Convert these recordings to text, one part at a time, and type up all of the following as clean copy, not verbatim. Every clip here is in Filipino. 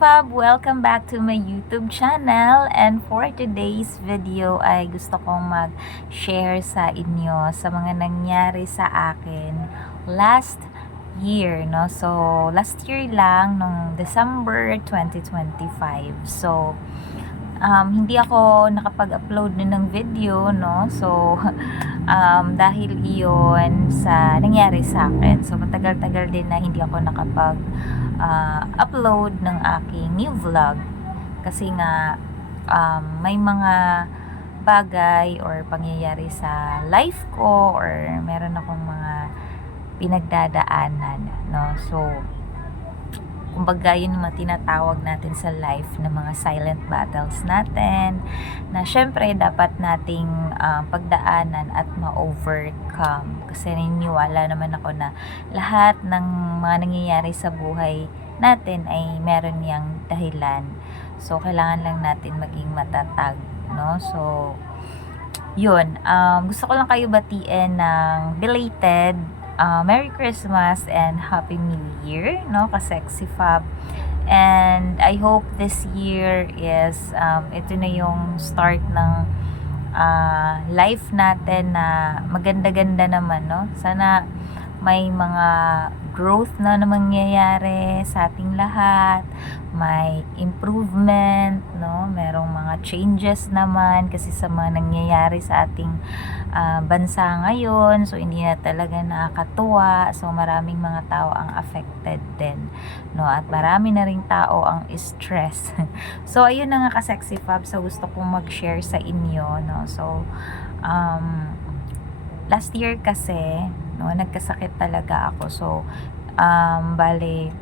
Fab! Welcome back to my YouTube channel, and for today's video ay gusto kong mag-share sa inyo sa mga nangyari sa akin last year, no? So, last year lang, nung December 2025. So, hindi ako nakapag-upload ng video, no? So, dahil iyon sa nangyari sa akin. So, matagal-tagal din na hindi ako upload ng aking new vlog kasi nga may mga bagay or pangyayari sa life ko or meron akong mga pinagdadaanan, no? So, kumbaga yun yung mga tinatawag natin sa life na mga silent battles natin na syempre dapat nating pagdaanan at ma-overcome, kasi naniniwala naman ako na lahat ng mga nangyayari sa buhay natin ay meron niyang dahilan. So kailangan lang natin maging matatag, no? So yun, gusto ko lang kayo batiin ng belated Merry Christmas and Happy New Year, no? Ka-Sexy Fab. And I hope this year is ito na yung start ng life natin na maganda-ganda naman, no? Sana may mga growth na mangyayari sa ating lahat, may improvement, no? Merong mga changes naman kasi sa mga nangyayari sa ating bansa ngayon. So hindi na talaga nakakatuwa. So maraming mga tao ang affected din, no? At marami na ring tao ang stress. So ayun na nga, ka-Sexy Fab, so gusto kong mag-share sa inyo, no? So last year kasi, no, nagkasakit talaga ako. So bale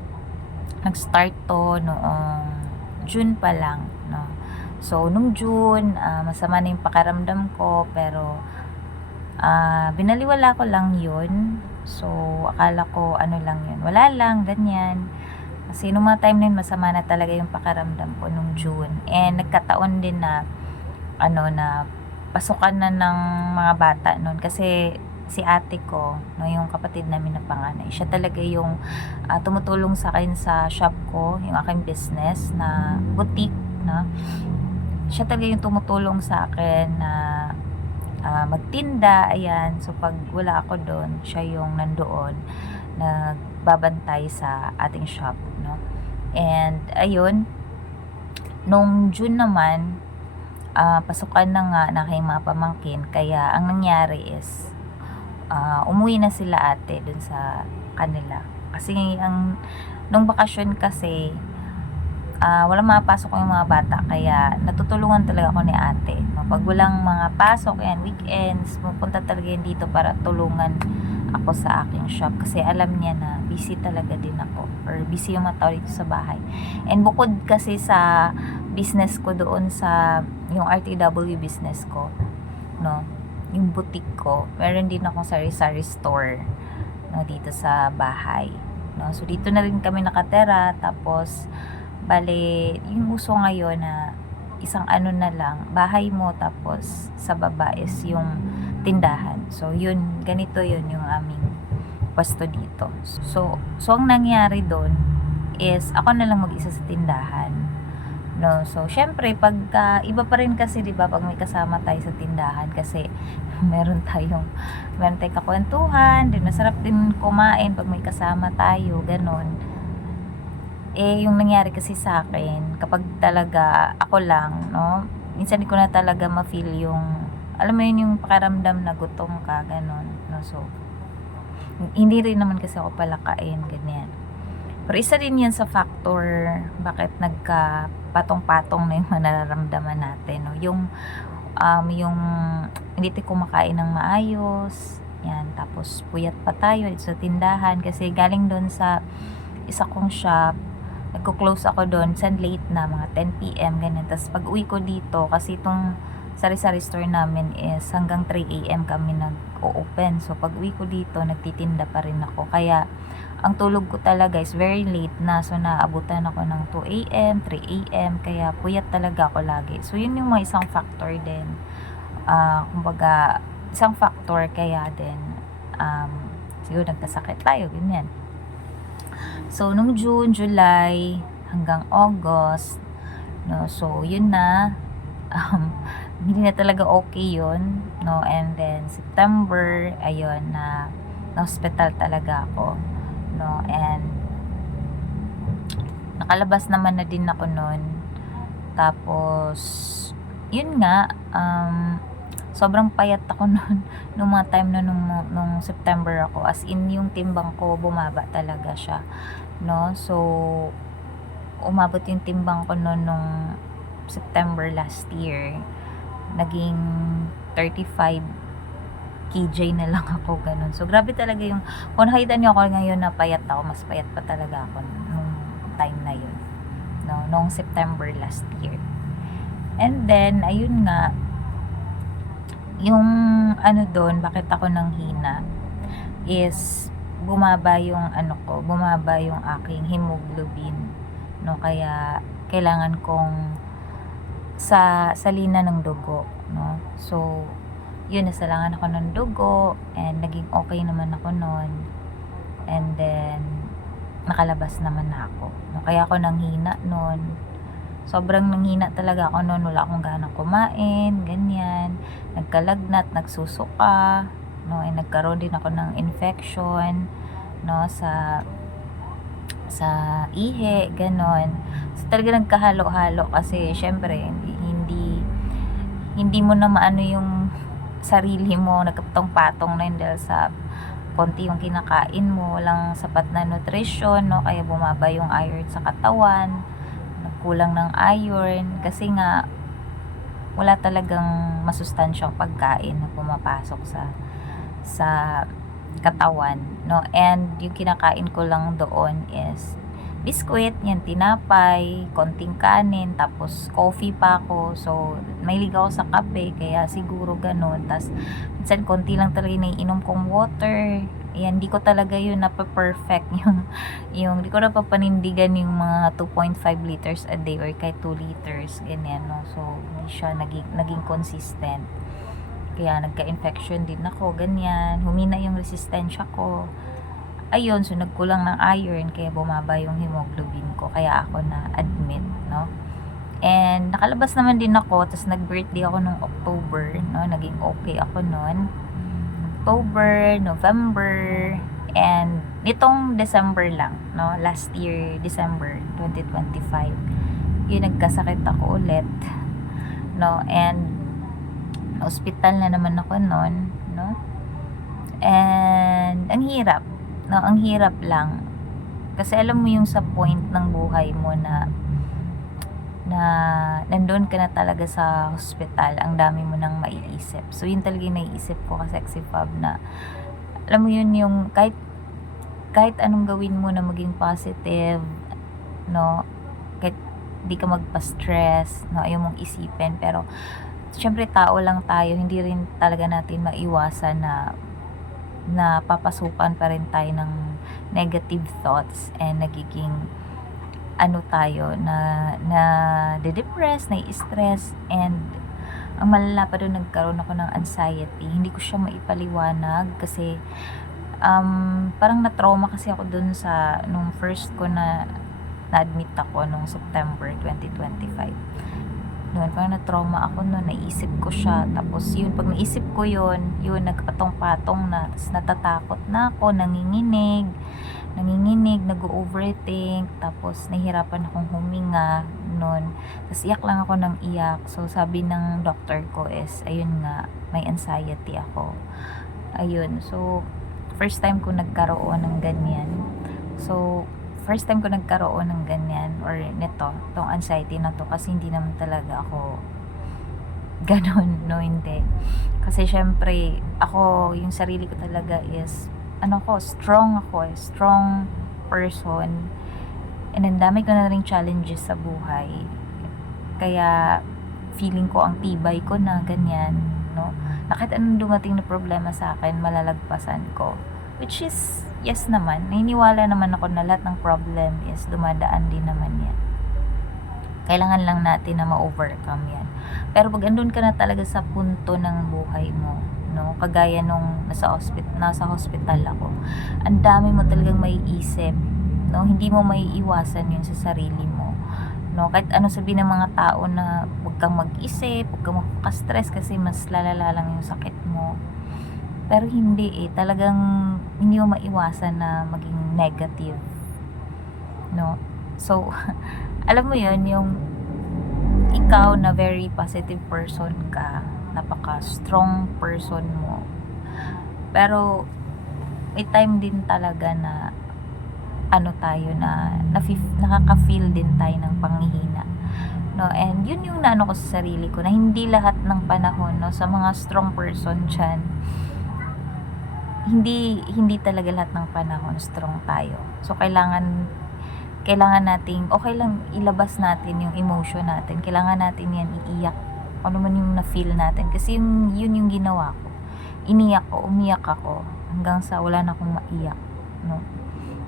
nag-start to noong June pa lang, no? So nung June, masama na yung pakiramdam ko, pero binaliwala ko lang yun. So akala ko ano lang yun, wala lang, ganyan. Kasi nung mga time na yun, masama na talaga yung pakiramdam ko nung June. And nagkataon din na na pasukan na ng mga bata noon, kasi si ate ko, no, yung kapatid namin na panganay, siya talaga yung tumutulong sa akin sa shop ko, yung aking business na boutique, na siya talaga yung tumutulong sa akin na magtinda, ayan. So pag wala ako doon, siya yung nandoon nagbabantay sa ating shop, no? And ayun, nung June naman, pasukan na nga na kay mga pamangkin, kaya ang nangyari is umuwi na sila ate dun sa kanila, kasi nung bakasyon kasi walang mapasok yung mga bata, kaya natutulungan talaga ako ni ate. Pag walang mga pasok and weekends, pupunta talaga yun dito para tulungan ako sa aking shop, kasi alam niya na busy talaga din ako, or busy yung mga tao dito sa bahay. And bukod kasi sa business ko doon sa yung RTW business ko, no, yung boutique ko, meron din akong sari-sari store, no, dito sa bahay, no. So dito na rin kami nakatera. Tapos bale yung uso ngayon na isang na lang bahay mo, tapos sa baba is yung tindahan. So yun, ganito yun yung aming pwesto dito. So ang nangyari doon is ako na lang mag-isa sa tindahan, no. So syempre pagka iba pa rin kasi, 'di ba, pag may kasama tayo sa tindahan, kasi meron tayong kakwentuhan din, masarap din kumain pag may kasama tayo, ganon. Yung nangyari kasi sa akin, kapag talaga ako lang, no, minsan di ko na talaga ma-feel yung, alam mo yun, yung pakiramdam na gutom ka, ganon, no. So hindi rin naman kasi ako palakain, ganyan. Pero isa din yan sa factor bakit nagka-patong-patong na yung nararamdaman natin, no. Yung hindi tayo kumakain ng maayos, yan. Tapos puyat pa tayo sa tindahan, kasi galing doon sa isa kong shop, nagko-close ako doon sa late na mga 10 PM, ganyan. Tapos pag uwi ko dito, kasi itong sari-sari store namin is hanggang 3 AM kami nag-o-open. So pag uwi ko dito, nagtitinda pa rin ako, kaya ang tulog ko talaga is very late na. So naabutan ako ng 2 AM, 3 AM, kaya puyat talaga ako lagi. So yun yung mga isang factor din, kumbaga isang factor kaya din siguro nagkasakit tayo, ganyan. So nung June, July, hanggang August, no? So yun na, hindi na talaga okay yun, no? And then September, ayun na hospital talaga ako, no? And nakalabas naman na din ako nun. Tapos yun nga, sobrang payat ako nun nung mga time na nung September ako, as in yung timbang ko bumaba talaga siya, no? So umabot yung timbang ko nun nung September last year, naging 35 kg na lang ako, ganun. So grabe talaga yung, kung nakita niyo ako ngayon na payat ako, mas payat pa talaga ako nung time na yun, no? Nung September last year. And then ayun nga, yung ano doon, bakit ako nanghina is bumaba yung bumaba yung aking hemoglobin, no? Kaya kailangan kong salina ng dugo, no? So yun, nasalangan ako ng dugo and naging okay naman ako noon. And then nakalabas naman na ako, no? Kaya ako nanghina noon. Sobrang nanghina talaga ako noon, wala akong ganang kumain, ganyan. Nagkalagnat, nagsusuka, no? And nagkaroon din ako ng infection, no, sa ihi, ganon. So talaga nagkahalo-halo kasi syempre hindi mo na maano yung sarili mo, nagkapatong-patong na yun dahil sa konti yung kinakain mo, walang sapat na nutrition, no? Kaya bumaba yung iron sa katawan, nagkulang ng iron kasi nga wala talagang masustansyang pagkain na pumapasok sa katawan, no? And yung kinakain ko lang doon is biskwit, yan, tinapay, konting kanin, tapos coffee pa ako. So mahilig ako sa kape, kaya siguro ganun. Tas minsan konti lang talaga naiinom kong water. Ayan, di ko talaga yun perfect yung di ko na papanindigan yung mga 2.5 liters a day or kahit 2 liters, ganyan, no? So hindi siya naging consistent. Kaya nagka-infection din ako, ganyan. Humina yung resistensya ko. Ayun, so nagkulang ng iron, kaya bumaba yung hemoglobin ko. Kaya ako na-admit, no? And nakalabas naman din ako, tapos nag-birthday ako nung October, no? Naging okay ako nun. October, November, and nitong December lang, no? Last year, December 2025, yun, nagkasakit ako ulit, no? And hospital na naman ako noon, no? And ang hirap, no? Ang hirap lang kasi alam mo yung sa point ng buhay mo na nandoon ka na talaga sa hospital, ang dami mo nang maiisip. So yun talaga yung naiisip ko kasi Fab, na alam mo yun, yung kahit anong gawin mo na maging positive, no? Kahit di ka magpa-stress, no? Ayaw mong isipin, pero syempre tao lang tayo, hindi rin talaga natin maiwasan na papasukan pa rin tayo ng negative thoughts and nagiging tayo na de-depress, na-stress, and ang malala pa doon, nagkaroon ako ng anxiety. Hindi ko siya maipaliwanag kasi parang na-trauma kasi ako doon sa nung first ko na-admit ako nung September 2025. Noon, parang na-trauma ako noon, naisip ko siya. Tapos yun, pag naisip ko yun, nagpatong-patong na. Tapos natatakot na ako, nanginginig, nag-overthink. Tapos nahihirapan akong huminga noon. Tapos iyak lang ako ng iyak. So sabi ng doctor ko is, ayun nga, may anxiety ako. Ayun, so first time ko nagkaroon ng ganyan. First time ko nagkaroon ng ganyan or itong anxiety na to, kasi hindi naman talaga ako ganon, no? Hindi. Kasi syempre, ako, yung sarili ko talaga is, strong person. And ang dami ko na rin challenges sa buhay. Kaya, feeling ko ang tibay ko na ganyan, no? Na kahit anong dumating na problema sa akin, malalagpasan ko. Which is, yes naman, naniniwala naman ako na lahat ng problem is dumadaan din naman yan. Kailangan lang natin na ma-overcome yan. Pero pag andun ka na talaga sa punto ng buhay mo, no, kagaya nung nasa hospital ako, ang dami mo talagang maiisip, no? Hindi mo maiiwasan yun sa sarili mo. no? Kahit ano sabihin ng mga tao na huwag kang mag-isip, huwag kang magpa-stress kasi mas lalala lang yung sakit mo. Pero hindi talagang hindi mo maiwasan na maging negative, no? So, alam mo yun, yung ikaw na very positive person ka, napaka-strong person mo. Pero, may time din talaga na ano tayo nakaka-feel din tayo ng panghihina, no? And yun yung naano ko sa sarili ko na hindi lahat ng panahon, no, sa mga strong person dyan, hindi talaga lahat ng panahon strong tayo. So kailangan nating okay lang ilabas natin yung emotion natin, kailangan natin yan iiyak ano man yung na-feel natin, kasi yun yung ginawa ko, umiyak ako hanggang sa wala na akong maiyak, no?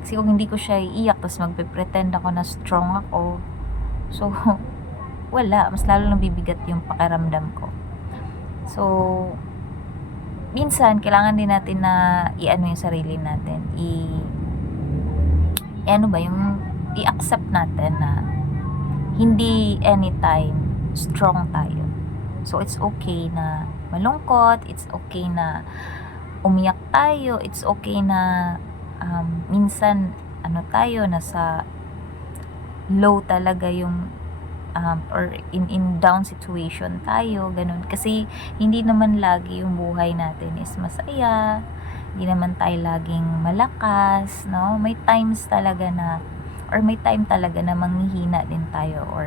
Kasi kung hindi ko siya iiyak tapos magpe-pretend ako na strong ako, so wala, mas lalo lang bibigat yung pakiramdam ko. So minsan kailangan din natin na i-ano yung sarili natin, i-accept natin na hindi anytime strong tayo. So it's okay na malungkot, it's okay na umiyak tayo, it's okay na minsan tayo nasa low talaga yung or in down situation tayo, ganun. Kasi hindi naman lagi yung buhay natin is masaya, hindi naman tayo laging malakas, no? May times talaga na may time talaga na manghihina din tayo or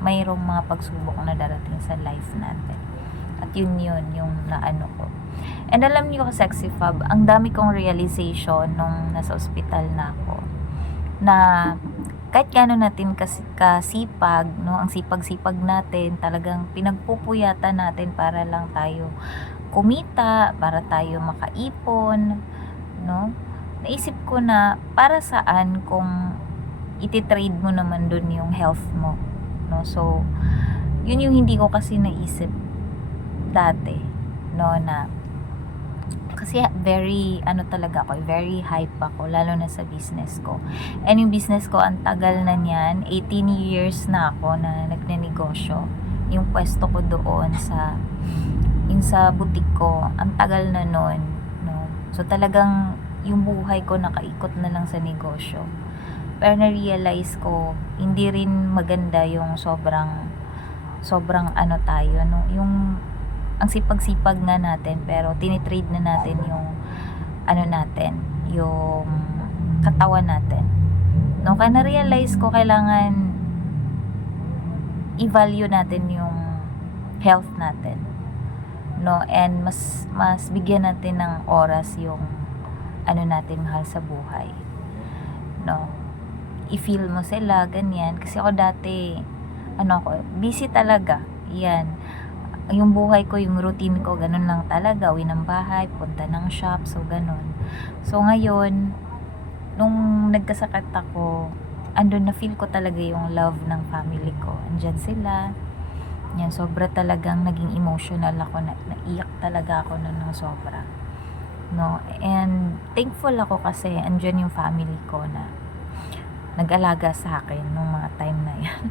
mayroong mga pagsubok na darating sa life natin. At yun yung naano ko. And alam niyo, Sexy Fab, ang dami kong realization nung nasa ospital na ako, na kahit gano'n natin kasipag, no, ang sipag-sipag natin, talagang pinagpupuyatan natin para lang tayo kumita, para tayo makaipon, no? Naisip ko na para saan kung iti-trade mo naman dun yung health mo, no? So, yun yung hindi ko kasi naisip dati, no, na kasi very talaga ako, very hype ako, lalo na sa business ko. And yung business ko, ang tagal na niyan, 18 years na ako na nagnenegosyo. Yung pwesto ko doon sa boutique ko, ang tagal na nun, no? So talagang yung buhay ko nakaikot na lang sa negosyo. Pero na-realize ko, hindi rin maganda yung sobrang tayo, no? Yung ang sipag-sipag na natin pero tinitrade na natin yung yung katawan natin, no? Kaya na-realize ko kailangan i-value natin yung health natin, no? And mas bigyan natin ng oras yung natin mahal sa buhay, no? I-feel mo sila, ganyan. Kasi ako dati busy talaga, yan. Yung buhay ko, yung routine ko, ganun lang talaga. Uwi ng bahay, punta ng shop, so ganun. So ngayon, nung nagkasakit ako, andun na feel ko talaga yung love ng family ko. Andyan sila. Yan, sobra talagang naging emotional ako, naiyak talaga ako ng sobra, no? And thankful ako kasi andyan yung family ko na nag-alaga sa akin nung mga time na yan.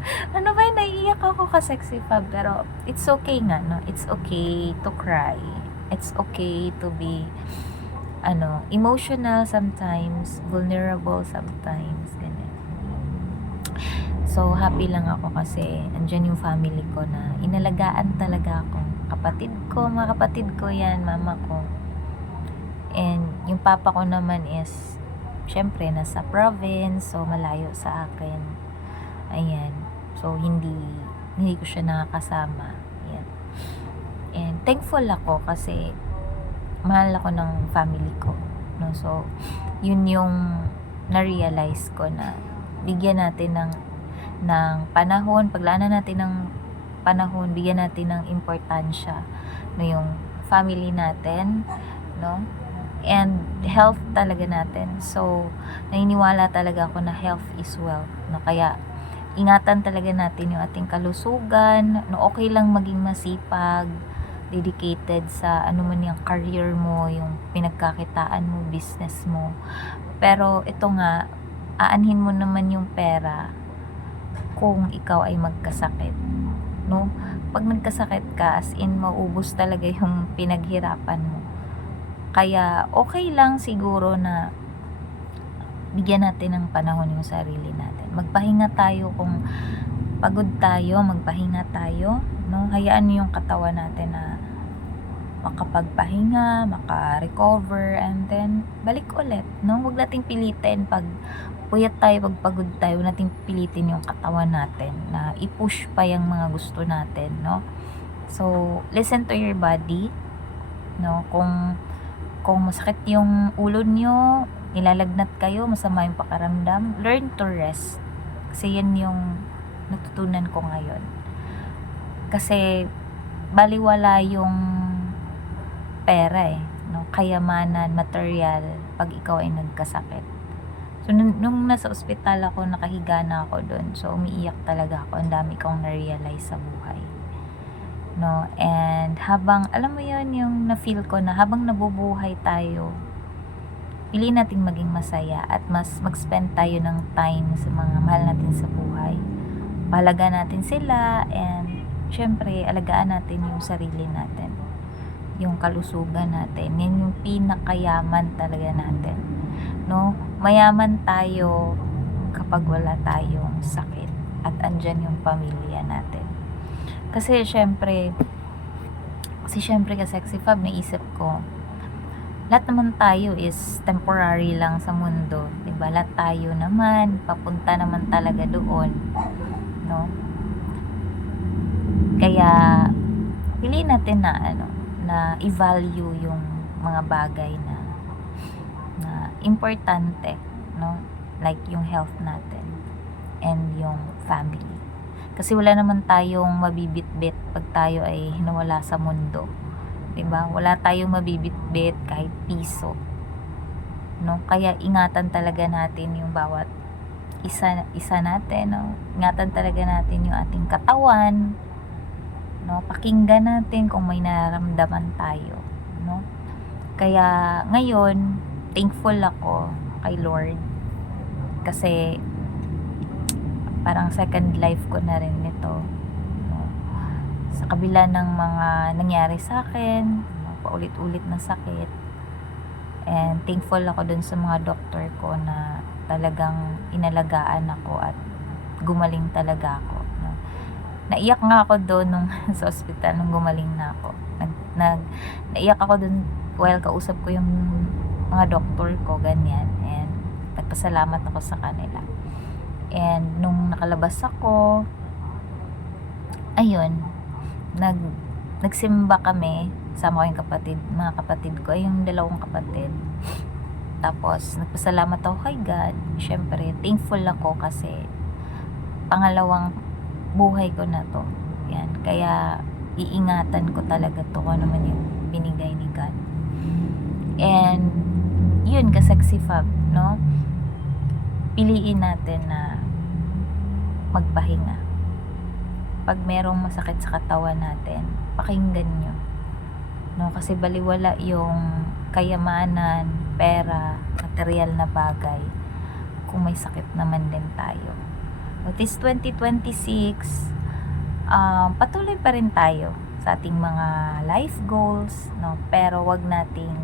Naiiyak ako ka, Sexy Fab, pero it's okay nga, no? It's okay to cry. It's okay to be emotional sometimes, vulnerable sometimes, ganyan. So happy lang ako kasi andyan yung family ko na inalagaan talaga ako. Mga kapatid ko yan, mama ko. And yung papa ko naman is syempre nasa province, so malayo sa akin. Ayan. So hindi ko siya nakakasama. Ayan. And thankful ako kasi mahal ako ng family ko, no? So yun yung na-realize ko na bigyan natin ng panahon, paglaanan natin ng panahon, bigyan natin ng importansya, no, yung family natin, no? And health talaga natin. So naniniwala talaga ako na health is wealth, no? Kaya ingatan talaga natin yung ating kalusugan, no? Okay lang maging masipag, dedicated sa man yung career mo, yung pinagkakitaan mo, business mo. Pero ito nga, aanhin mo naman yung pera kung ikaw ay magkasakit, no? Pag nagkasakit ka, as in maubos talaga yung pinaghirapan mo. Kaya okay lang siguro na bigyan natin ng panahon yung sarili natin. Magpahinga tayo kung pagod tayo, magpahinga tayo, no? Hayaan niyo yung katawan natin na makapagpahinga, maka-recover, and then balik ulit, no? Huwag nating pilitin pag puyat tayo, pag pagod tayo, huwag nating pilitin yung katawan natin na i-push pa yung mga gusto natin, no? So, listen to your body, no? Kung masakit yung ulo nyo, nilalagnat kayo, masama yung pakaramdam, learn to rest. Kasi yan yung natutunan ko ngayon. Kasi baliwala yung pera no? Kayamanan, material, pag ikaw ay nagkasakit. So, nung nasa ospital ako, nakahiga na ako doon. So, umiiyak talaga ako. Ang dami kong na-realize sa buhay. No? And habang, alam mo yun, yung na-feel ko na habang nabubuhay tayo, pili nating maging masaya at mas mag-spend tayo ng time sa mga mahal natin sa buhay. Pahalaga natin sila, and syempre, alagaan natin yung sarili natin. Yung kalusugan natin. Yan yung pinakayaman talaga natin. No? Mayaman tayo kapag wala tayong sakit at andyan yung pamilya natin. Kasi syempre ka Sexy Fab, naisip ko, lahat naman tayo is temporary lang sa mundo, diba? Lahat tayo naman papunta naman talaga doon, no? Kaya piliin natin na i-value yung mga bagay na importante, no? Like yung health natin and yung family. Kasi wala naman tayong mabibitbit pag tayo ay nawala sa mundo. Diba? Wala tayong mabibitbit kahit piso. No? Kaya ingatan talaga natin yung bawat isa natin, no? Ingatan talaga natin yung ating katawan, no? Pakinggan natin kung may nararamdaman tayo, no? Kaya ngayon, thankful ako kay Lord kasi parang second life ko na rin nito, no? Sa kabila ng mga nangyari sa akin, no? Paulit-ulit na sakit, and thankful ako dun sa mga doktor ko na talagang inalagaan ako at gumaling talaga ako, no? Naiyak nga ako doon nung sa ospital nung gumaling na ako. Naiyak ako doon while kausap ko yung mga doktor ko, ganyan, and nagpasalamat ako sa kanila. And nung nakalabas ako, ayun, nagsimba kami, sama ko yung mga kapatid ko, ay yung dalawang kapatid. Tapos nagpasalamat ako kay God. Syempre thankful ako kasi pangalawang buhay ko na to. Yan, kaya iingatan ko talaga to kung ano man yung binigay ni God. And yun, ka-Sexy Fab, no? Piliin natin na magpahinga. Pag merong masakit sa katawan natin, pakinggan nyo, no? Kasi baliwala yung kayamanan, pera, material na bagay kung may sakit naman din tayo. But this 2026, patuloy pa rin tayo sa ating mga life goals, no? Pero wag nating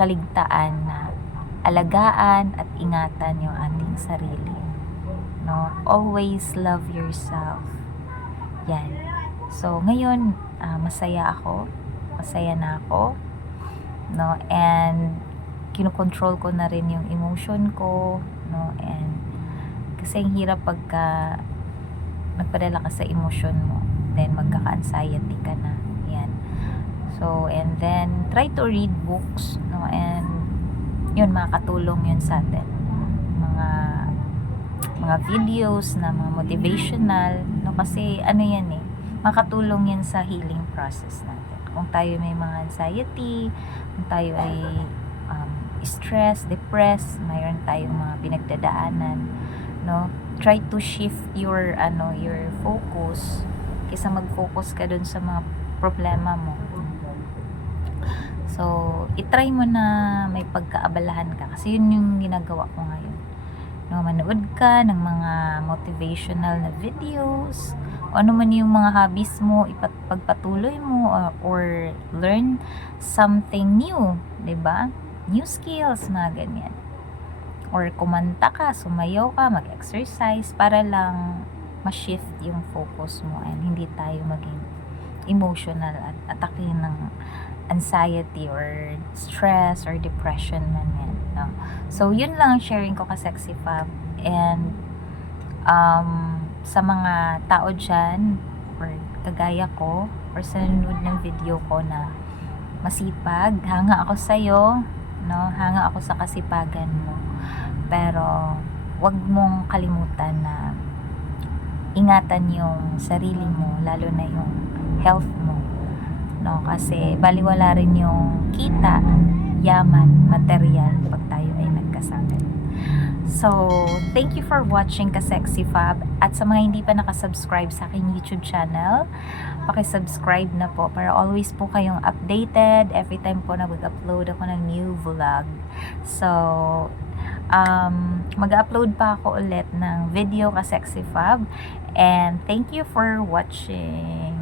kaligtaan na alagaan at ingatan yung ating sarili, no? Always love yourself. Yan. So ngayon, masaya na ako, no? And kinokontrol ko na rin yung emotion ko, no? And kasi ang hirap pagka nagpadala ka sa emotion mo, then magkaka-anxiety ka na. Yan. So, and then try to read books, no? And yun, makakatulong yun sa atin. Mga videos na mga motivational, no? Kasi ano yan makatulong yan sa healing process natin. Kung tayo may mga anxiety, kung tayo ay stress, depressed, mayroon tayong mga pinagdadaanan, no? Try to shift your focus kaysa mag-focus ka dun sa mga problema mo. So, itry mo na may pagkaabalahan ka kasi yun yung ginagawa ko ngayon. no, manood ka ng mga motivational na videos, o ano man yung mga hobbies mo, pagpatuloy mo, or learn something new, 'di ba? New skills na ganyan. Or kumanta ka, sumayaw ka, mag-exercise para lang ma-shift yung focus mo and hindi tayo maging emotional at atakin ng anxiety or stress or depression man yan, no? So, yun lang ang sharing ko ka Sexy Fab. And sa mga tao dyan or kagaya ko or sa nanonood ng video ko na masipag, hanga ako sa'yo, no? Hanga ako sa kasipagan mo. Pero wag mong kalimutan na ingatan yung sarili mo, lalo na yung health mo, no? Kasi baliwala rin yung kita, yaman, material pag tayo ay nagkasakit. So, thank you for watching ka Sexy Fab. At sa mga hindi pa nakasubscribe sa aking YouTube channel, paki-subscribe na po para always po kayong updated every time po na mag-upload ako ng new vlog. So, mag-upload pa ako ulit ng video ka Sexy Fab. And thank you for watching.